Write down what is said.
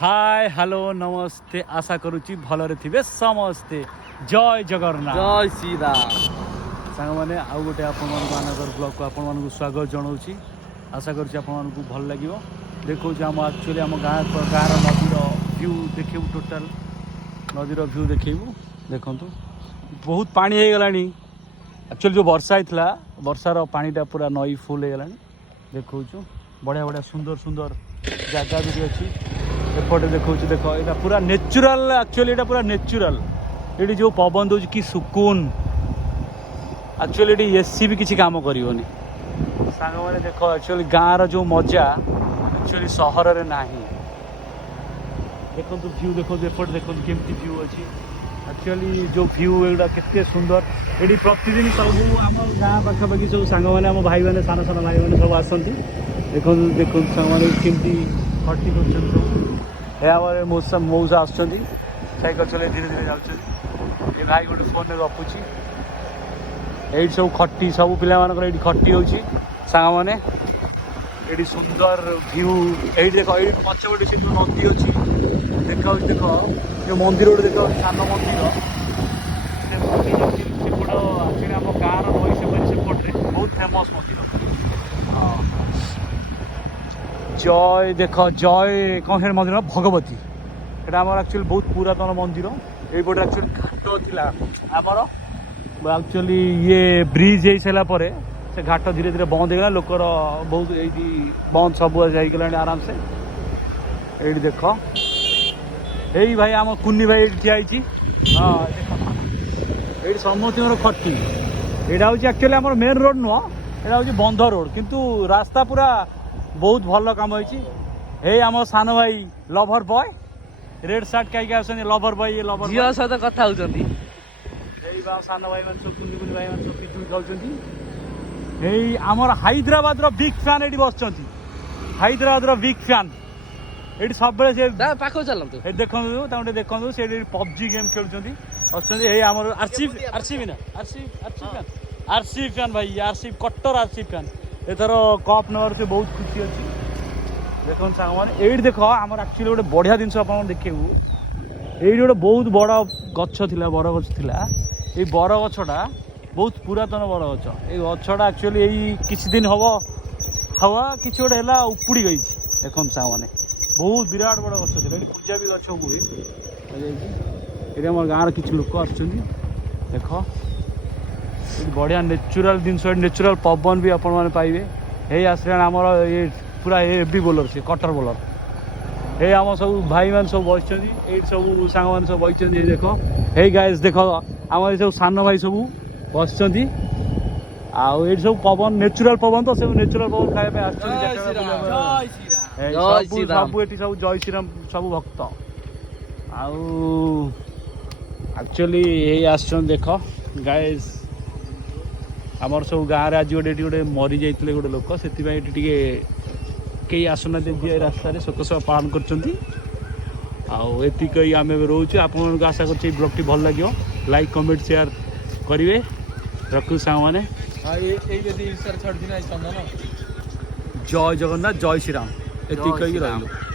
Hi hello नमस्ते आशा करुच्ची भलरे थिबे समस्ते जय जगन्नाथ जय श्री राम सांग मैंने आउ गोटे आपनकर ब्लॉग को आपण स्वागत जनाऊँगी आशा करुच्ची आपन भल लगे देखो आम एक्चुअली आम गाँव नदीर व्यू देखू टोटाल नदीर व्यू देखू देखु बहुत पानी हो गला एक्चुअली जो वर्षा होता वर्षार पानीटा पूरा नई फुल हो गला देखु बढ़िया बढ़िया सुंदर सुंदर जगह भी अच्छी एपटे देखो देख यहाँ पूरा नेचुरल एक्चुअली यहाँ पूरा नेचुरल ये जो पवन दूसरी कि सुकून एक्चुअली ये एसी भी किसी काम करनी सांग मैंने देख एक्चुअली गाँव जो मजा एक्चुअली सहर में ना देखो व्यू देखो एपटे देखो केमती व्यू अच्छी एक्चुअली जो व्यू एगुड़ा केते सुंदर ये प्रतिदिन सब आम गाँ पाखापाखि सब सांग मैंने आम भाई मैंने सान सान भाई मैंने सब आसती देखो देखो सांग मैंने केमती खटी कर मौसा मौसा आसुँच सैकल चल धीरे धीरे जाऊँ भाई गोटे फोन गपुची ये सब खटी सब पिला खटी हो सांग मैंने ये सुंदर व्यू ये देख ये पछपटे से जो नदी अच्छी देखा देख जो मंदिर गोटे देख सान मंदिर सेपट आम गाँव नई सेपटे बहुत फेमस मंदिर हाँ जय देख जय कौन से मंदिर भगवती यहाँ आम एक्चुअली बहुत पुरातन मंदिर ये एक्चुअली घाट थिला आमर एक्चुअली ये ब्रिज हो सारापर से घाट धीरे धीरे बंद होगा लोकर बहुत ये बंद सब जाइगला आराम से ये देख यही भाई आम कुन्नी भाई ठिया हाँ देख ये समस्त खटी यहाँ हूँ एक्चुअली आम मेन रोड नुह यहाँ हूँ बंध रोड किंतु रास्ता पूरा बहुत भल कम होई आम सान भाई लभर बॉय रेड शर्ट कहीं आसनी लभर बॉय ये लभर झील सहित कथा होती सान भाई मैंने सब कुनी कुनी भाई मैंने सब पिजुल खाऊँ यही आमर हैदराबाद बिग फैन ये बस हैदराबाद बिग फैन ये सब पाख चलते देखो देखो से पबजी गेम खेलुँच अच्छे आमर आरसीबी ना आरसीबी फैन भाई आरसीबी कट्टर आरसीबी फैन एथर कप नवर से बहुत खुशी अच्छी देख सांग मैंने ये देख आम एक्चुअली गोटे बढ़िया जिन देखू ये गोटे बहुत बड़ गछ थी बर गछ थी ये बर गछटा बहुत पुरातन बर गछ ये गछटा एक्चुअली यही किसी दिन हम हवा कि गोटे है उपुड़ी गई देख सांग मैंने बहुत विराट बड़ गछ थी पूजा भी गछ हुए ये आम गाँव किसी लोक आस देख बढ़िया नेचुरल जिनस नेचुरल पवन भी आपण मैंने पाइबे ये आसला आमर ये पूरा हेवी बोलर से कटर बोलर ये आम सब भाई मान सब बस सब सांग मैंने सब बस देख हे गाइस देख आम सब सान भाई सब बस ये सब पवन नेचुरल पवन तो सब नेचुरल पवन खाया सब ये सब जय श्रीराम सब भक्त एक्चुअली यही आस देख गाइस आमर सब गाँव आज गोटे मरी जाते गोटे लोक से कई आसना दिए रास्तार शोक सभा पालन करती आम रोचे आप आशा कर ब्लॉग भल लगे लाइक कमेंट शेयर करेंगे रखु सांग मैंने जय जगन्नाथ जय श्रीराम ये रही।